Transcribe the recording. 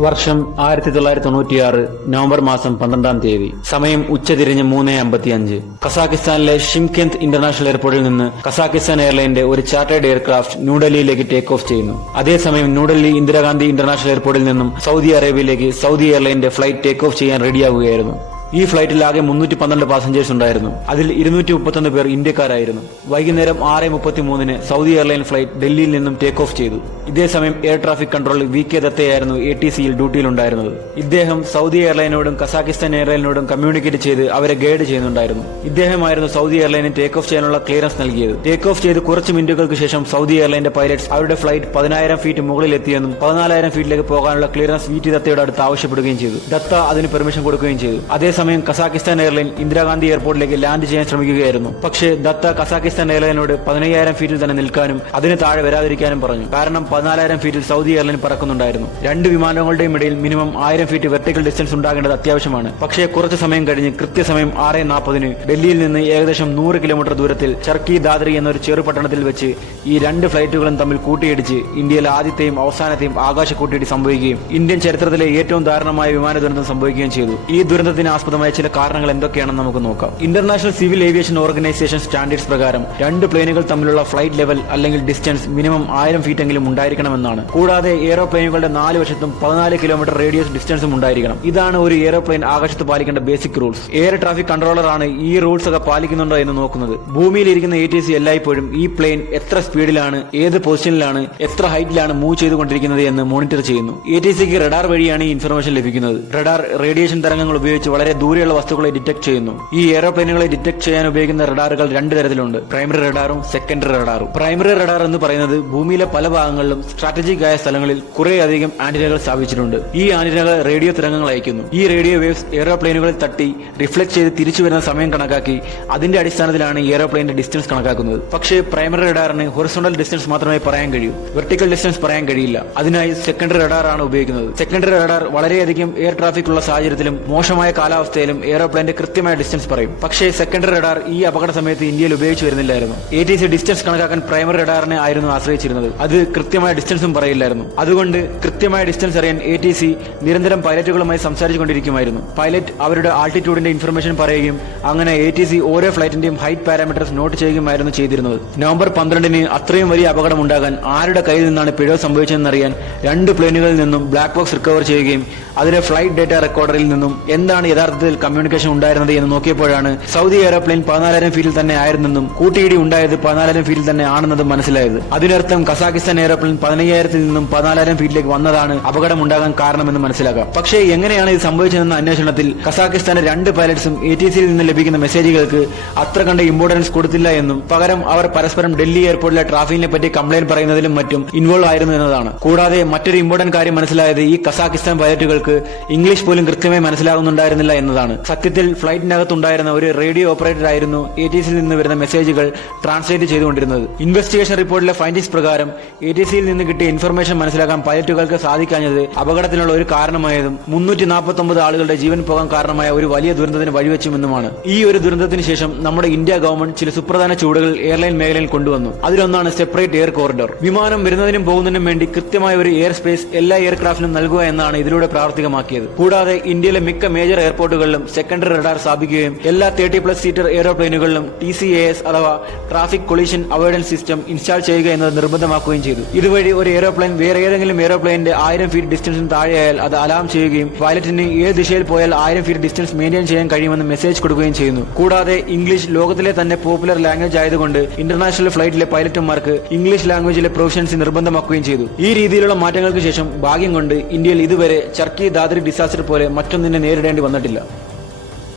വർഷം ആയിരത്തി തൊള്ളായിരത്തി തൊണ്ണൂറ്റിയാറ് നവംബർ മാസം പന്ത്രണ്ടാം തീയതി. സമയം ഉച്ചതിരിഞ്ഞ് മൂന്ന് അമ്പത്തി അഞ്ച് കസാഖിസ്ഥാനിലെ ഷിംകെന്ത് ഇന്റർനാഷണൽ എയർപോർട്ടിൽ നിന്ന് കസാഖിസ്ഥാൻ എയർലൈന്റെ ഒരു ചാർട്ടേഡ് എയർക്രാഫ്റ്റ് ന്യൂഡൽഹിയിലേക്ക് ടേക്ക് ഓഫ് ചെയ്യുന്നു. അതേസമയം ന്യൂഡൽഹി ഇന്ദിരാഗാന്ധി ഇന്റർനാഷണൽ എയർപോർട്ടിൽ നിന്നും സൗദി അറേബ്യയിലേക്ക് സൗദി എയർലൈന്റെ ഫ്ലൈറ്റ് ടേക്ക് ഓഫ് ചെയ്യാൻ റെഡിയാവുകയായിരുന്നു ഈ ഫ്ലൈറ്റിൽ ആകെ മുന്നൂറ്റി പന്ത്രണ്ട് പാസഞ്ചേഴ്സ് ഉണ്ടായിരുന്നു. അതിൽ ഇരുന്നൂറ്റി മുപ്പത്തൊന്ന് പേർ ഇന്ത്യക്കാരായിരുന്നു. വൈകുന്നേരം ആറ് മുപ്പത്തി മൂന്നിന് സൗദി എയർലൈൻ ഫ്ലൈറ്റ് ഡൽഹിയിൽ നിന്നും ടേക്ക് ഓഫ് ചെയ്തു. ഇതേസമയം air traffic controller V K ദത്തയായിരുന്നു A T സിയിൽ ഡ്യൂട്ടിയിലുണ്ടായിരുന്നത് ഇദ്ദേഹം സൗദി എയർലൈനോടും കസാക്കിസ്ഥാൻ എയർലൈനോടും കമ്മ്യൂണിക്കേറ്റ് ചെയ്ത് അവരെ ഗൈഡ് ചെയ്യുന്നുണ്ടായിരുന്നു. ഇദ്ദേഹമായിരുന്നു സൗദി എയർലൈനിന് ടേക്ക് ഓഫ് ചെയ്യാനുള്ള ക്ലിയറൻസ് നൽകിയത്. ടേക്ക് ഓഫ് ചെയ്ത് കുറച്ച് മിനിറ്റുകൾക്ക് ശേഷം സൗദി എയർലൈന്റെ പൈലറ്റ്സ് അവരുടെ ഫ്ലൈറ്റ് പതിനായിരം ഫീറ്റ് മുകളിലെത്തിയെന്നും പതിനാലായിരം ഫീറ്റിലേക്ക് പോകാനുള്ള ക്ലിയറൻസ് വി ടി ദത്തയുടെ അടുത്ത് ആവശ്യപ്പെടുകയും ചെയ്തു. ദത്ത അതിന് പെർമിഷൻ കൊടുക്കുകയും ചെയ്തു. അതേസമയം കസാഖിസ്ഥാൻ എയർലൈൻ ഇന്ദിരാഗാന്ധി എയർപോർട്ടിലേക്ക് ലാൻഡ് ചെയ്യാൻ ശ്രമിക്കുകയായിരുന്നു. പക്ഷേ ദത്ത കസാഖിസ്ഥാൻ എയർലൈനോട് പതിനയ്യായിരം ഫീറ്റിൽ തന്നെ നിൽക്കാനും അതിന് താഴെ വരാതിരിക്കാനും പറഞ്ഞു. കാരണം പതിനാലായിരം ഫീറ്റിൽ സൗദി എയർലൈൻ പറക്കുന്നുണ്ടായിരുന്നു. രണ്ട് വിമാനങ്ങളുടെയും ഇടയിൽ മിനിമം ആയിരം ഫീറ്റ് വെർട്ടിക്കൽ ഡിസ്റ്റൻസ് ഉണ്ടാകേണ്ടത് അത്യാവശ്യമാണ്. പക്ഷേ കുറച്ച് സമയം കഴിഞ്ഞ് കൃത്യസമയം ആറ് നാൽപ്പതിന് ഡൽഹിയിൽ നിന്ന് ഏകദേശം നൂറ് കിലോമീറ്റർ ദൂരത്തിൽ ചർക്കി ദാദ്രി എന്നൊരു ചെറുപട്ടണത്തിൽ വെച്ച് ഈ രണ്ട് ഫ്ലൈറ്റുകളും തമ്മിൽ കൂട്ടിയിടിച്ച് ഇന്ത്യയിലെ ആദ്യത്തെയും അവസാനത്തെയും ആകാശ കൂട്ടിയിടി സംഭവിക്കുകയും ഇന്ത്യൻ ചരിത്രത്തിലെ ഏറ്റവും ദാരുണമായ വിമാന ദുരന്തം സംഭവിക്കുകയും ചെയ്തു. ഈ ദുരന്തത്തിന് ആസ്പദമായ ചില കാരണങ്ങൾ എന്തൊക്കെയാണെന്ന് നമുക്ക് നോക്കാം. International civil aviation organisation standards പ്രകാരം രണ്ട് പ്ലെയിനുകൾ തമ്മിലുള്ള ഫ്ലൈറ്റ് ലെവൽ അല്ലെങ്കിൽ ഡിസ്റ്റൻസ് മിനിമം ആയിരം ഫീറ്റ് എങ്കിലും ഉണ്ടായിരിക്കണമെന്നാണ്. കൂടാതെ എയ്റോപ്ലെയിനുകളുടെ നാല് വശത്തും പതിനാല് കിലോമീറ്റർ റേഡിയസ് ഡിസ്റ്റൻസും ഉണ്ടായിരിക്കണം. ഇതാണ് ഒരു എയ്റോപ്ലെയിൻ ആകാശത്ത് പാലിക്കേണ്ട basic rules air traffic controller ആണ് ഈ റൂൾസ് ഒക്കെ പാലിക്കുന്നുണ്ടോ എന്ന് നോക്കുന്നത്. ഭൂമിയിൽ ഇരിക്കുന്ന എ ടി സി എല്ലായ്പ്പോഴും ഈ പ്ലെയിൻ എത്ര സ്പീഡിലാണ് ഏത് പൊസിഷനിലാണ് എത്ര ഹൈറ്റിലാണ് മൂവ് ചെയ്തുകൊണ്ടിരിക്കുന്നത് എന്ന് മോണിറ്റർ ചെയ്യുന്നു. എ ടി സിക്ക് റഡാർ വഴിയാണ് ഈ ഇൻഫർമേഷൻ ലഭിക്കുന്നത്. റഡാർ റേഡിയേഷൻ തരംഗങ്ങൾ ഉപയോഗിച്ച് വളരെ ദൂരെയുള്ള വസ്തുക്കളെ ഡിറ്റക്ട് ചെയ്യുന്നു. ഈ എയറോപ്ലെയിനുകളെ ഡിറ്റക്ട് ചെയ്യാൻ ഉപയോഗിക്കുന്ന റഡാറുകൾ രണ്ട് തരത്തിലുണ്ട്. പ്രൈമറി റഡാറും സെക്കൻഡറി റഡാറും. പ്രൈമറി റഡാർ എന്ന് പറയുന്നത് ഭൂമിയിലെ പല ഭാഗങ്ങളിലും സ്ട്രാറ്റജിക് ആയ സ്ഥലങ്ങളിൽ കുറേയധികം ആന്റിനകൾ സ്ഥാപിച്ചിട്ടുണ്ട്. ഈ ആന്റിനകൾ റേഡിയോ തരംഗങ്ങൾ അയക്കുന്നു ഈ റേഡിയോ വേവ്സ് എയറോപ്ലെയിനുകളിൽ തട്ടി റിഫ്ലക്ട് ചെയ്ത് തിരിച്ചു വരുന്ന സമയം കണക്കാക്കി അതിന്റെ അടിസ്ഥാനത്തിലാണ് എയറോപ്ലെയിന്റെ ഡിസ്റ്റൻസ് കണക്കാക്കുന്നത്. പക്ഷേ പ്രൈമറി റഡാറിന് ഹൊറിസോണ്ടൽ ഡിസ്റ്റൻസ് മാത്രമേ പറയാൻ കഴിയൂ. വെർട്ടിക്കൽ ഡിസ്റ്റൻസ് പറയാൻ കഴിയില്ല. അതിനായി സെക്കൻഡറി റഡാറാണ് ഉപയോഗിക്കുന്നത്. സെക്കൻഡറി റഡാർ വളരെയധികം എയർ ട്രാഫിക് ഉള്ള സാഹചര്യത്തിലും മോശമായ കാലാവസ്ഥയിലും എയ്റോപ്ലെയിന്റെ കൃത്യമായ ഡിസ്റ്റൻസ് പറയും. പക്ഷേ സെക്കൻഡറി റഡാർ ഈ അപകട സമയത്ത് ഇന്ത്യയിൽ ഉപയോഗിച്ചു വരുന്നില്ലായിരുന്നു. എ ടി സി ഡിസ്റ്റൻസ് കണക്കാക്കാൻ പ്രൈമറി റഡാറിനെ ആയിരുന്നു ആശ്രയിച്ചിരുന്നത്. അത് കൃത്യമായ ഡിസ്റ്റൻസും പറയില്ലായിരുന്നു. അതുകൊണ്ട് കൃത്യമായ ഡിസ്റ്റൻസ് അറിയാൻ എ ടി സി നിരന്തരം പൈലറ്റുകളുമായി സംസാരിച്ചുകൊണ്ടിരിക്കുമായിരുന്നു. പൈലറ്റ് അവരുടെ ആൾട്ടിറ്റ്യൂഡിന്റെ ഇൻഫർമേഷൻ പറയുകയും അങ്ങനെ എ ടി സി ഓരോ ഫ്ലൈറ്റിന്റെയും ഹൈറ്റ് പാരാമീറ്റർസ് നോട്ട് ചെയ്യുകയുമായിരുന്നു ചെയ്തിരുന്നത്. നവംബർ പന്ത്രണ്ടിന് അത്രയും വലിയ അപകടം ഉണ്ടാകാൻ ആരുടെ കയ്യിൽ നിന്നാണ് പിഴവ് സംഭവിച്ചതെന്നറിയാൻ രണ്ട് പ്ലെയിനുകളിൽ നിന്നും ബ്ലാക്ക് ബോക്സ് റിക്കവർ ചെയ്യുകയും അതിലെ ഫ്ലൈറ്റ് ഡേറ്റ റെക്കോർഡറിൽ നിന്നും എന്താണ് യഥാർത്ഥത്തിൽ കമ്മ്യൂണിക്കേഷൻ ഉണ്ടായിരുന്നത് എന്ന് നോക്കിയപ്പോഴാണ് സൗദി എയർപ്ലെയിൻ പതിനാലായിരം ഫീറ്റിൽ തന്നെ ആയിരുന്നെന്നും കൂട്ടിയിടി ഉണ്ടായത് പതിനാലായിരം ഫീറ്റിൽ തന്നെ ആണെന്നതും മനസ്സിലായത്. അതിനർത്ഥം കസാഖിസ്ഥാൻ എയർപ്ലെയിൻ പതിനയ്യായിരത്തിൽ നിന്നും പതിനാലായിരം ഫീറ്റിലേക്ക് വന്നതാണ് അപകടം ഉണ്ടാകാൻ കാരണമെന്ന് മനസ്സിലാക്കാം പക്ഷേ എങ്ങനെയാണ് ഇത് സംഭവിച്ചതെന്ന അന്വേഷണത്തിൽ കസാഖിസ്ഥാന്റെ രണ്ട് പൈലറ്റ്സും എ ടി സിയിൽ നിന്ന് ലഭിക്കുന്ന മെസ്സേജുകൾക്ക് അത്ര കണ്ട ഇമ്പോർട്ടൻസ് കൊടുത്തില്ല എന്നും പകരം അവർ പരസ്പരം ഡൽഹി എയർപോർട്ടിലെ ട്രാഫിക്കിനെ പറ്റി കംപ്ലൈന്റ് പറയുന്നതിലും മറ്റും ഇൻവോൾവ് ആയിരുന്നു എന്നതാണ്. കൂടാതെ മറ്റൊരു ഇമ്പോർട്ടന്റ് കാര്യം മനസ്സിലായത് ഈ കസാഖിസ്ഥാൻ പൈലറ്റുകൾക്ക് ഇംഗ്ലീഷ് പോലും കൃത്യമായി മനസ്സിലാകുന്നുണ്ടായിരുന്നില്ല എന്നതാണ് സത്യത്തിൽ ഫ്ലൈറ്റിനകത്തുണ്ടായിരുന്ന ഒരു റേഡിയോ ഓപ്പറേറ്റർ ആയിരുന്നു എ ടി സിയിൽ നിന്ന് വരുന്ന മെസ്സേജുകൾ ട്രാൻസ്ലേറ്റ് ചെയ്തുകൊണ്ടിരുന്നത്. ഇൻവെസ്റ്റിഗേഷൻ റിപ്പോർട്ടിലെ ഫൈൻഡിങ്സ് പ്രകാരം എ ടി സിയിൽ നിന്ന് കിട്ടിയ ഇൻഫർമേഷൻ മനസ്സിലാക്കാൻ പൈലറ്റുകൾക്ക് സാധിക്കാഞ്ഞത് അപകടത്തിനുള്ള ഒരു കാരണമായതും മുന്നൂറ്റി നാൽപ്പത്തി ആളുകളുടെ ജീവൻ പോകാൻ കാരണമായ ഒരു വലിയ ദുരന്തത്തിന് വഴിവെച്ചുമെന്നുമാണ്. ഈ ഒരു ദുരന്തത്തിന് ശേഷം നമ്മുടെ ഇന്ത്യ ഗവൺമെന്റ് ചില സുപ്രധാന ചൂടുകൾ എയർലൈൻ മേഖലയിൽ കൊണ്ടുവന്നു. അതിലൊന്നാണ് സെപ്പറേറ്റ് എയർ കോറിഡോർ. വിമാനം വരുന്നതിനും പോകുന്നതിനും വേണ്ടി കൃത്യമായ ഒരു എയർ സ്പേസ് എല്ലാ എയർക്രാഫ്റ്റിനും നൽകുക എന്നാണ് ഇതിലൂടെ പ്രാവർത്തികമാക്കിയത്. കൂടാതെ ഇന്ത്യയിലെ മിക്ക മേജർ എയർപോർട്ടുകളിലും സെക്കൻഡറി റഡാർ സ്ഥാപിക്കുകയും എല്ലാ തേർട്ടി പ്ലസ് സീറ്റർ എയ്റോപ്ലെയിനുകളിലും ടി സി എ എസ് അഥവാ traffic collision avoidance system install ചെയ്യുക എന്നത് നിർബന്ധമാക്കുകയും ചെയ്തു. ഇതുവഴി ഒരു എയ്റോപ്ലെയിൻ വേറെ ഏതെങ്കിലും എയറോപ്ലെയിന്റെ ആയിരം ഫീറ്റ് ഡിസ്റ്റൻസിന് താഴെയായാൽ അത് അലാം ചെയ്യുകയും പൈലറ്റിന് ഏത് ദിശയിൽ പോയാൽ ആയിരം ഫീറ്റ് ഡിസ്റ്റൻസ് മെയിന്റെയിൻ ചെയ്യാൻ കഴിയുമെന്ന് മെസ്സേജ് കൊടുക്കുകയും ചെയ്യുന്നു. കൂടാതെ ഇംഗ്ലീഷ് ലോകത്തിലെ തന്നെ പോപ്പുലർ ലാംഗ്വേജ് ആയതുകൊണ്ട് ഇന്റർനാഷണൽ ഫ്ലൈറ്റിലെ പൈലറ്റുമാർക്ക് ഇംഗ്ലീഷ് ലാംഗ്വേജിലെ പ്രൊഫഷൻസി നിർബന്ധമാക്കുകയും ചെയ്തു. ഈ രീതിയിലുള്ള മാറ്റങ്ങൾക്ക് ശേഷം ഭാഗ്യം കൊണ്ട് ഇന്ത്യയിൽ ഇതുവരെ ചർക്കി ദാദ്രി ഡിസാസ്റ്റർ പോലെ മറ്റൊന്നിനെ നേരിടേണ്ടി വന്നിട്ടില്ല. Miller.